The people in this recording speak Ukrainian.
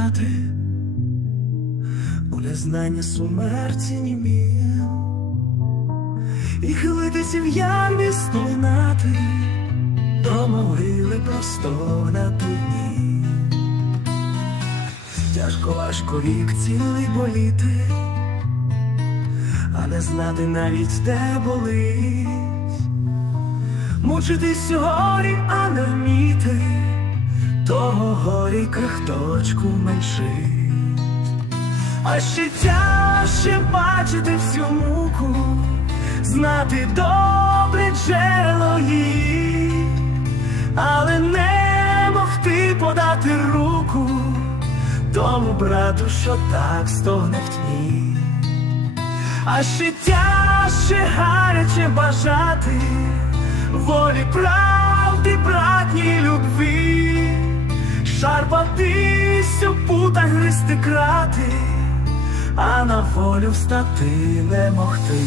поринати у незнання сумерці німім і хилитися в ямі стогнати. До могили простогнати дні. Тяжко важко вік цілий боліти, а не знати навіть де болить. Мучитись горі, а не вміти, того горі крихточку меншить. А ще тяжче бачити всю муку, знати добре джерело її, але не могти подати руку тому брату, що так стогне в тьмі. А ще тяжче гаряче бажати волі правди, братній любві, шарпатись пута гристи крати, а на волю встати не могти.